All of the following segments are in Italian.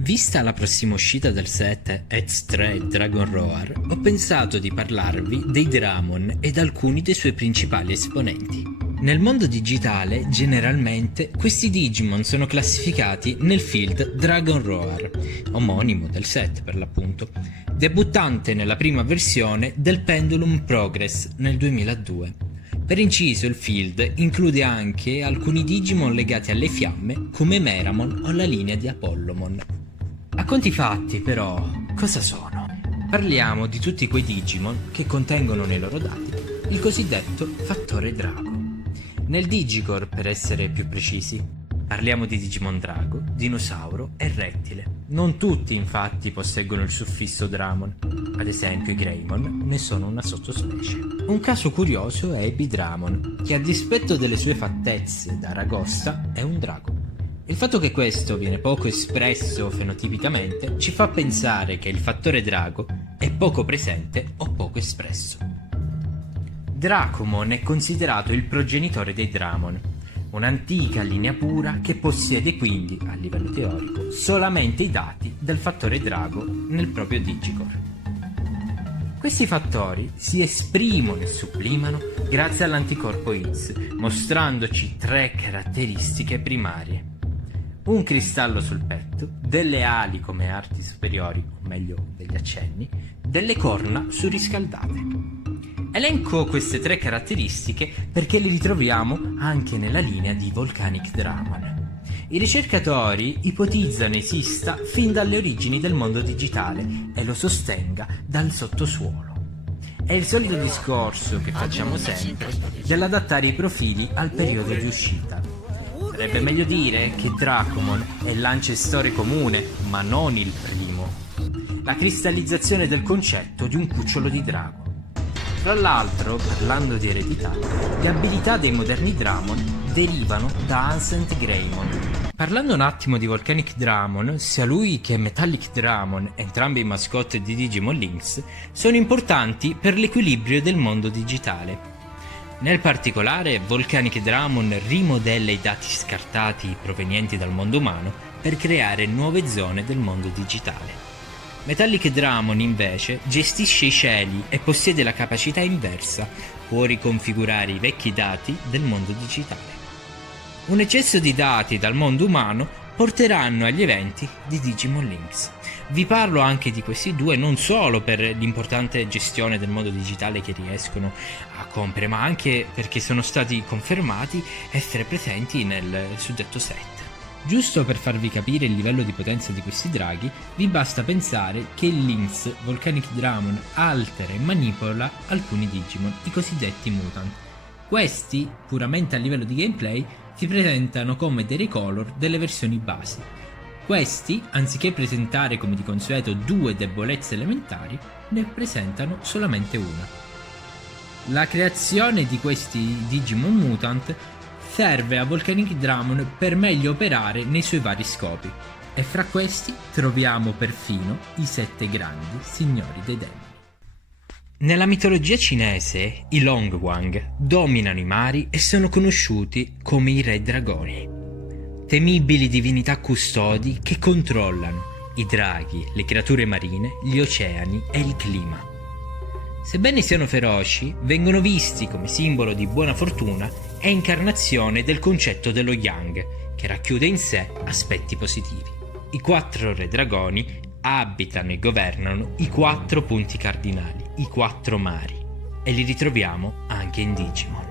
Vista la prossima uscita del set Eds 3 Dragon Roar, ho pensato di parlarvi dei Dramon ed alcuni dei suoi principali esponenti. Nel mondo digitale, generalmente, questi Digimon sono classificati nel field Dragon Roar, omonimo del set per l'appunto, debuttante nella prima versione del Pendulum Progress nel 2002. Per inciso, il field include anche alcuni Digimon legati alle fiamme come Meramon o la linea di Apollomon. A conti fatti, però, cosa sono? Parliamo di tutti quei Digimon che contengono nei loro dati il cosiddetto fattore drago. Nel Digicore, per essere più precisi, parliamo di Digimon Drago, Dinosauro e Rettile. Non tutti, infatti, posseggono il suffisso Dramon. Ad esempio, i Greymon ne sono una sottospecie. Un caso curioso è Bidramon, che a dispetto delle sue fattezze da aragosta è un drago. Il fatto che questo viene poco espresso fenotipicamente ci fa pensare che il fattore drago è poco presente o poco espresso. Dracomon è considerato il progenitore dei Dramon, un'antica linea pura che possiede quindi, a livello teorico, solamente i dati del fattore drago nel proprio Digicore. Questi fattori si esprimono e sublimano grazie all'anticorpo X, mostrandoci tre caratteristiche primarie. Un cristallo sul petto, delle ali come arti superiori, o meglio degli accenni, delle corna surriscaldate. Elenco queste tre caratteristiche perché le ritroviamo anche nella linea di Volcanic Dramon. I ricercatori ipotizzano esista fin dalle origini del mondo digitale e lo sostenga dal sottosuolo. È il solito discorso che facciamo sempre dell'adattare i profili al periodo di uscita. Sarebbe meglio dire che Dracomon è l'ancestore comune, ma non il primo. La cristallizzazione del concetto di un cucciolo di drago. Tra l'altro, parlando di eredità, le abilità dei moderni Dramon derivano da Ancient Greymon. Parlando un attimo di Volcanic Dramon, sia lui che Metallic Dramon, entrambi i mascotte di Digimon Lynx, sono importanti per l'equilibrio del mondo digitale. Nel particolare, Volcanic Dramon rimodella i dati scartati provenienti dal mondo umano per creare nuove zone del mondo digitale. Metallic Dramon invece gestisce i cieli e possiede la capacità inversa, può riconfigurare i vecchi dati del mondo digitale. Un eccesso di dati dal mondo umano porteranno agli eventi di Digimon Lynx. Vi parlo anche di questi due non solo per l'importante gestione del mondo digitale che riescono a compiere, ma anche perché sono stati confermati essere presenti nel suddetto set. Giusto per farvi capire il livello di potenza di questi draghi, vi basta pensare che il Lynx Volcanic Dramon altera e manipola alcuni Digimon, i cosiddetti mutant. Questi, puramente a livello di gameplay, si presentano come dei recolor delle versioni basi. Questi, anziché presentare come di consueto due debolezze elementari, ne presentano solamente una. La creazione di questi Digimon mutant serve a Volcanic Dramon per meglio operare nei suoi vari scopi, e fra questi troviamo perfino i 7 grandi signori dei demoni. Nella mitologia cinese, i Longwang dominano i mari e sono conosciuti come i Re Dragoni, temibili divinità custodi che controllano i draghi, le creature marine, gli oceani e il clima. Sebbene siano feroci, vengono visti come simbolo di buona fortuna e incarnazione del concetto dello Yang, che racchiude in sé aspetti positivi. I 4 Re Dragoni abitano e governano i 4 punti cardinali, i 4 mari, e li ritroviamo anche in Digimon.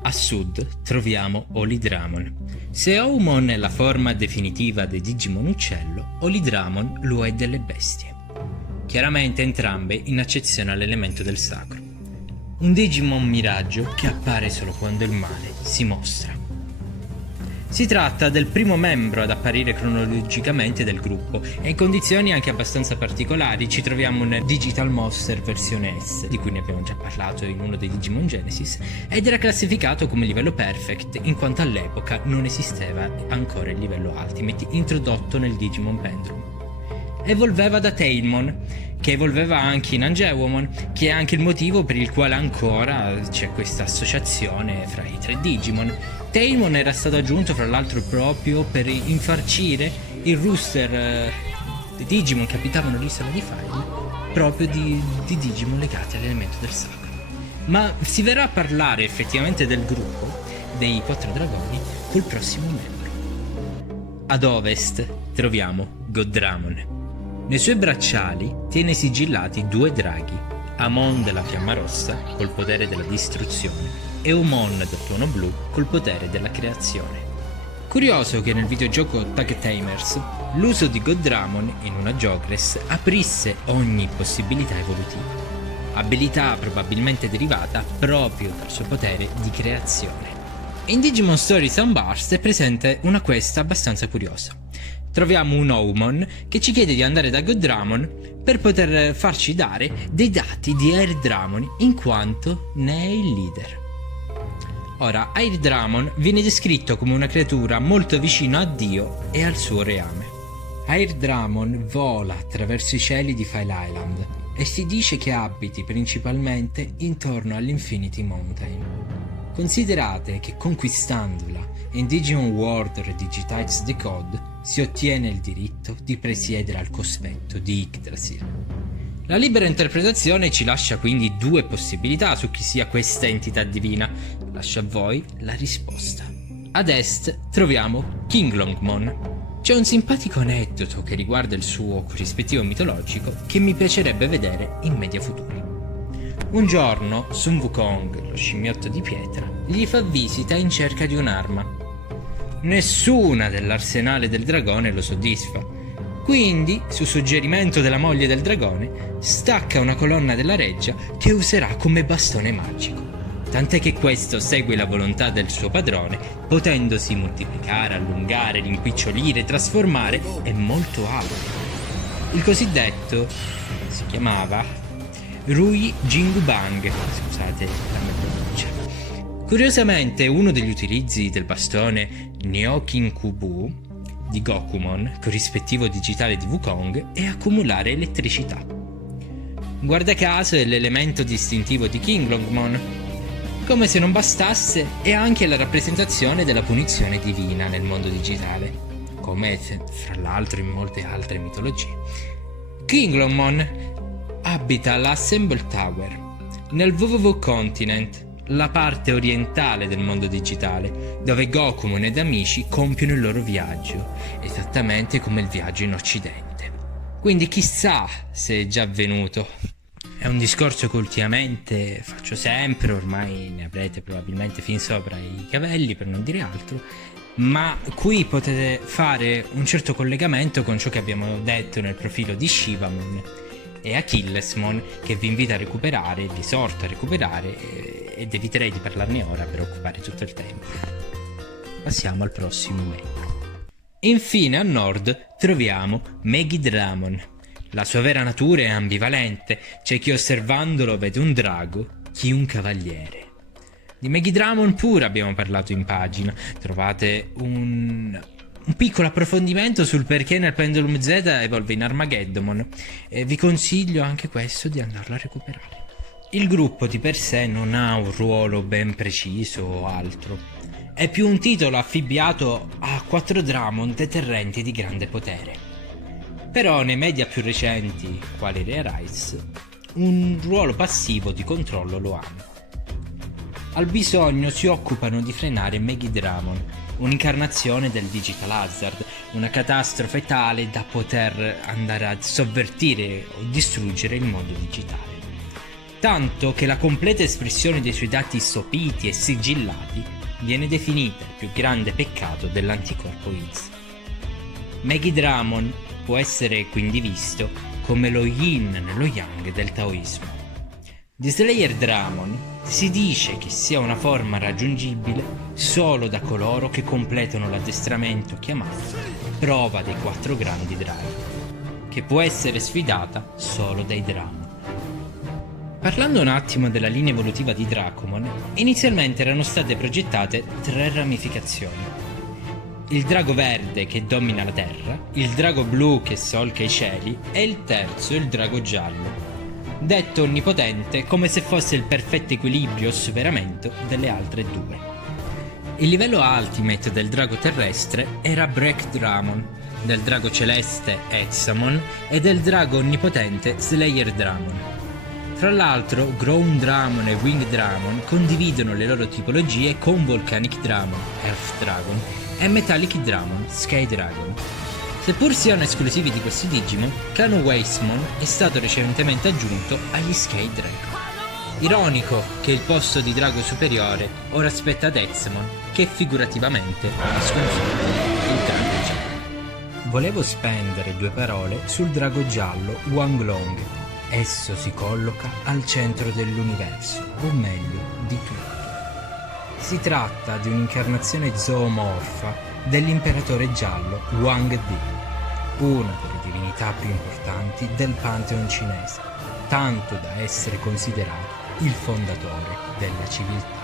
A sud troviamo Olidramon. Se Oumon è la forma definitiva dei Digimon uccello, Olidramon lo è delle bestie. Chiaramente entrambe in accezione all'elemento del sacro. Un Digimon miraggio che appare solo quando il male si mostra. Si tratta del primo membro ad apparire cronologicamente del gruppo e in condizioni anche abbastanza particolari. Ci troviamo un Digital Monster versione S, di cui ne abbiamo già parlato in uno dei Digimon Genesis, ed era classificato come livello Perfect in quanto all'epoca non esisteva ancora il livello Ultimate introdotto nel Digimon Pendulum. Evolveva da Tailmon, che evolveva anche in Angewomon, che è anche il motivo per il quale ancora c'è questa associazione fra i 3 Digimon. Tailmon era stato aggiunto fra l'altro proprio per infarcire il rooster di Digimon che abitavano l'isola di Fire proprio di Digimon legati all'elemento del sacro. Ma si verrà a parlare effettivamente del gruppo dei 4 dragoni col prossimo membro. Ad ovest troviamo Goddramon. Nei suoi bracciali tiene sigillati 2 draghi, Amon della fiamma rossa col potere della distruzione e Umon del tuono blu col potere della creazione. Curioso che nel videogioco Tag Tamers l'uso di Goddramon in una Jogress aprisse ogni possibilità evolutiva, abilità probabilmente derivata proprio dal suo potere di creazione. In Digimon Story Sunburst è presente una quest abbastanza curiosa. Troviamo un Oumon che ci chiede di andare da Goddramon per poter farci dare dei dati di Airdramon in quanto ne è il leader. Ora, Airdramon viene descritto come una creatura molto vicina a Dio e al suo reame. Airdramon vola attraverso i cieli di File Island e si dice che abiti principalmente intorno all'Infinity Mountain. Considerate che conquistandola in Digimon World Digitides Decode si ottiene il diritto di presiedere al cospetto di Yggdrasil. La libera interpretazione ci lascia quindi 2 possibilità su chi sia questa entità divina. Lascio a voi la risposta. Ad est troviamo King Longmon. C'è un simpatico aneddoto che riguarda il suo corrispettivo mitologico che mi piacerebbe vedere in media futuri. Un giorno Sun Wukong, lo scimmiotto di pietra, gli fa visita in cerca di un'arma. Nessuna dell'arsenale del dragone lo soddisfa. Quindi, su suggerimento della moglie del dragone, stacca una colonna della reggia che userà come bastone magico. Tant'è che questo segue la volontà del suo padrone, potendosi moltiplicare, allungare, rimpicciolire, trasformare e molto altro. Il cosiddetto si chiamava Rui Jingubang, scusate la mia pronuncia. Curiosamente, uno degli utilizzi del bastone Nyokinkubu di Gokumon, corrispettivo digitale di Wukong, è accumulare elettricità. Guarda caso è l'elemento distintivo di King Longmon. Come se non bastasse, è anche la rappresentazione della punizione divina nel mondo digitale, come fra l'altro in molte altre mitologie. King Longmon abita l'Assemble Tower, nel WWW Continent, la parte orientale del mondo digitale, dove Gokumon ed amici compiono il loro viaggio, esattamente come il viaggio in Occidente. Quindi chissà se è già avvenuto. È un discorso che ultimamente faccio sempre, ormai ne avrete probabilmente fin sopra i capelli per non dire altro, ma qui potete fare un certo collegamento con ciò che abbiamo detto nel profilo di Shivamon e Achillesmon, che vi invito a recuperare, vi esorto a recuperare, ed eviterei di parlarne ora per occupare tutto il tempo. Passiamo al prossimo membro. Infine a nord troviamo Megidramon. La sua vera natura è ambivalente, c'è chi osservandolo vede un drago, chi un cavaliere. Di Megidramon pure abbiamo parlato in pagina, trovate un piccolo approfondimento sul perché nel Pendulum Z evolve in Armageddon, e vi consiglio anche questo di andarlo a recuperare. Il gruppo di per sé non ha un ruolo ben preciso o altro, è più un titolo affibbiato a 4 Dramon deterrenti di grande potere. Però nei media più recenti, quali Rare Ice, un ruolo passivo di controllo lo hanno. Al bisogno si occupano di frenare Megidramon, un'incarnazione del Digital Hazard, una catastrofe tale da poter andare a sovvertire o distruggere il mondo digitale. Tanto che la completa espressione dei suoi dati sopiti e sigillati viene definita il più grande peccato dell'anticorpo X. Megidramon può essere quindi visto come lo yin nello yang del taoismo. Di Slayer Dramon si dice che sia una forma raggiungibile solo da coloro che completano l'addestramento chiamato Prova dei 4 grandi draghi, che può essere sfidata solo dai Dramon. Parlando un attimo della linea evolutiva di Dracomon, inizialmente erano state progettate 3 ramificazioni. Il drago verde che domina la terra, il drago blu che solca i cieli e il terzo, il drago giallo, detto onnipotente come se fosse il perfetto equilibrio o superamento delle altre 2. Il livello ultimate del drago terrestre era Break Dramon, del drago celeste Hexamon e del drago onnipotente Slayer Dramon. Fra l'altro, Ground Dramon e Wing Dramon condividono le loro tipologie con Volcanic Dramon, Earth Dragon, e Metallic Dramon, Sky Dragon. Seppur siano esclusivi di questi Digimon, Clan Wastemon è stato recentemente aggiunto agli Sky Dragon. Ironico che il posto di drago superiore ora spetta ad Hexamon, che figurativamente ha sconfitto il drago giallo. Volevo spendere 2 parole sul drago giallo Wanglong. Esso si colloca al centro dell'universo, o meglio, di tutto. Si tratta di un'incarnazione zoomorfa dell'imperatore giallo Wang Di, una delle divinità più importanti del Pantheon cinese, tanto da essere considerato il fondatore della civiltà.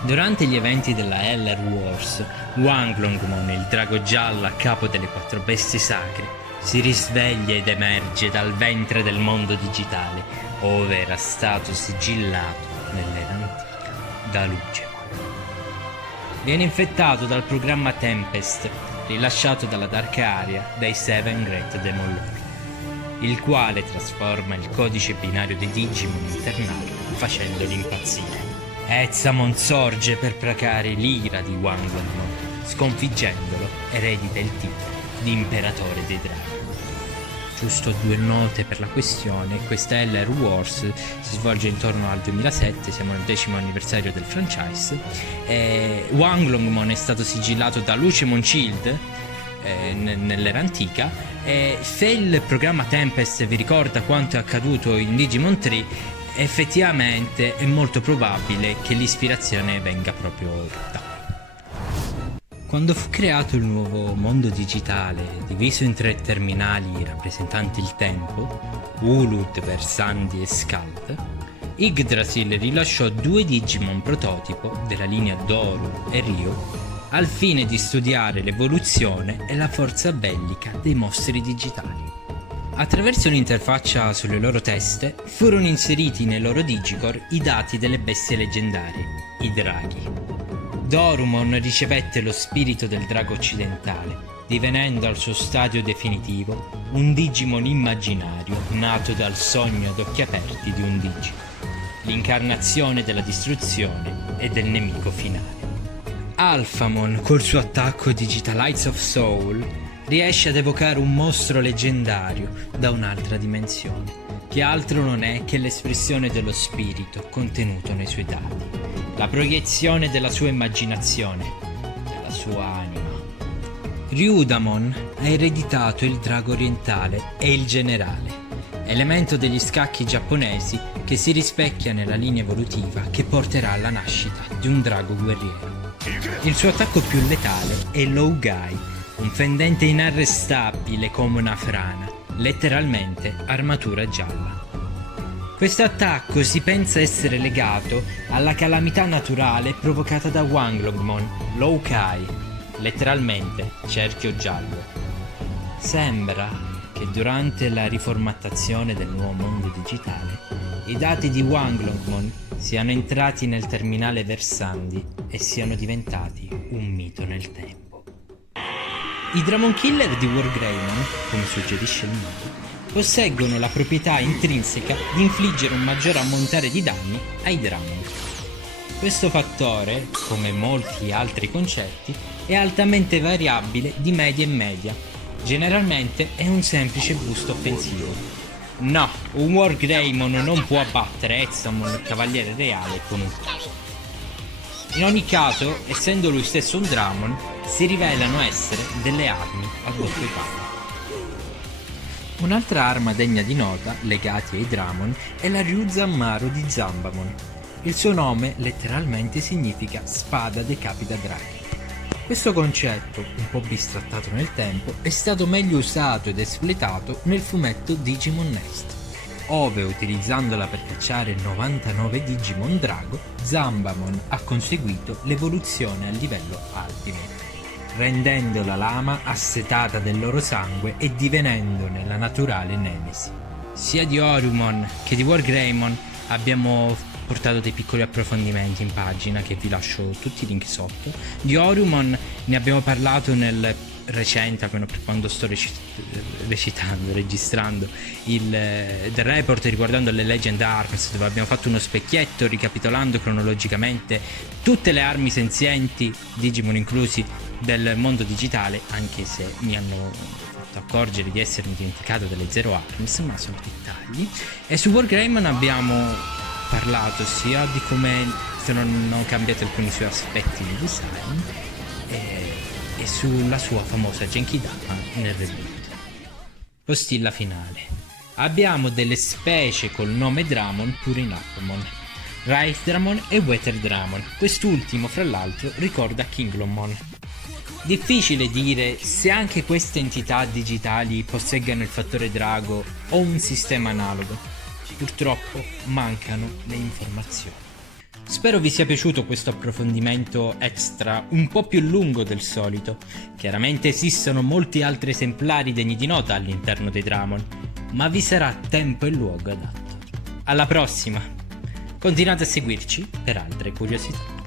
Durante gli eventi della Heller Wars, Wanglongmon, il drago giallo a capo delle 4 bestie sacre, si risveglia ed emerge dal ventre del mondo digitale, ove era stato sigillato nell'era antica da Lucemon. Viene infettato dal programma Tempest, rilasciato dalla Dark Area dai Seven Great Demon Lord, il quale trasforma il codice binario dei Digimon internali, facendoli impazzire. Hexamon sorge per placare l'ira di Wanglongmon, sconfiggendolo, eredita il titolo di imperatore dei draghi. Giusto 2 note per la questione: questa Heller Wars si svolge intorno al 2007, siamo al 10° anniversario del franchise. Wanglongmon è stato sigillato da Lucemon Shield nell'era antica, e se il programma Tempest vi ricorda quanto è accaduto in Digimon 3, effettivamente è molto probabile che l'ispirazione venga proprio da qui. Quando fu creato il nuovo mondo digitale, diviso in 3 terminali rappresentanti il tempo, Ulud, Versandi e Skald, Yggdrasil rilasciò 2 Digimon prototipo della linea Doru e Ryo al fine di studiare l'evoluzione e la forza bellica dei mostri digitali. Attraverso l'interfaccia sulle loro teste furono inseriti nei loro Digicore i dati delle bestie leggendarie, i draghi. Dorumon ricevette lo spirito del drago occidentale, divenendo al suo stadio definitivo un Digimon immaginario nato dal sogno ad occhi aperti di un Digimon, l'incarnazione della distruzione e del nemico finale. Alphamon, col suo attacco Digitalites of Soul, riesce ad evocare un mostro leggendario da un'altra dimensione, che altro non è che l'espressione dello spirito contenuto nei suoi dati, la proiezione della sua immaginazione, della sua anima. Ryudamon ha ereditato il drago orientale e il generale, elemento degli scacchi giapponesi che si rispecchia nella linea evolutiva che porterà alla nascita di un drago guerriero. Il suo attacco più letale è l'Ougai, un fendente inarrestabile come una frana, letteralmente armatura gialla. Questo attacco si pensa essere legato alla calamità naturale provocata da Wanglongmon, l'Oukai, letteralmente cerchio giallo. Sembra che durante la riformattazione del nuovo mondo digitale i dati di Wanglongmon siano entrati nel terminale Versandi e siano diventati un mito nel tempo. I Dramon Killer di Wargreymon, come suggerisce il nome, posseggono la proprietà intrinseca di infliggere un maggiore ammontare di danni ai Dramon. Questo fattore, come molti altri concetti, è altamente variabile di media in media. Generalmente è un semplice boost offensivo. No, un Wargreymon non può abbattere Hexamon, il cavaliere reale, con un colpo. In ogni caso, essendo lui stesso un Dramon, si rivelano essere delle armi a doppio palo. Un'altra arma degna di nota, legati ai Dramon, è la Ryuzammaro di Zambamon. Il suo nome letteralmente significa spada decapita draghi. Questo concetto, un po' bistrattato nel tempo, è stato meglio usato ed espletato nel fumetto Digimon Next, ove utilizzandola per cacciare 99 Digimon Drago, Zambamon ha conseguito l'evoluzione al livello Ultimate, rendendo la lama assetata del loro sangue e divenendone la naturale nemesi. Sia di Orumon che di Wargreymon abbiamo portato dei piccoli approfondimenti in pagina che vi lascio tutti i link sotto. Di Orumon ne abbiamo parlato nel recente, almeno per quando sto registrando il report riguardando le Legend Arms, dove abbiamo fatto uno specchietto ricapitolando cronologicamente tutte le armi senzienti, Digimon inclusi, del mondo digitale, anche se mi hanno fatto accorgere di essermi dimenticato delle Zero Arms, ma sono dettagli. E su Wargreymon abbiamo parlato sia di come sono cambiati alcuni suoi aspetti di design e sulla sua famosa Genkidama nel reboot. Postilla finale. Abbiamo delle specie col nome Dramon pure in Agumon, Rice Dramon e Weather Dramon. Quest'ultimo, fra l'altro, ricorda Kinglomon. Difficile dire se anche queste entità digitali posseggano il fattore drago o un sistema analogo. Purtroppo mancano le informazioni. Spero vi sia piaciuto questo approfondimento extra un po' più lungo del solito. Chiaramente esistono molti altri esemplari degni di nota all'interno dei Dramon, ma vi sarà tempo e luogo adatto. Alla prossima! Continuate a seguirci per altre curiosità.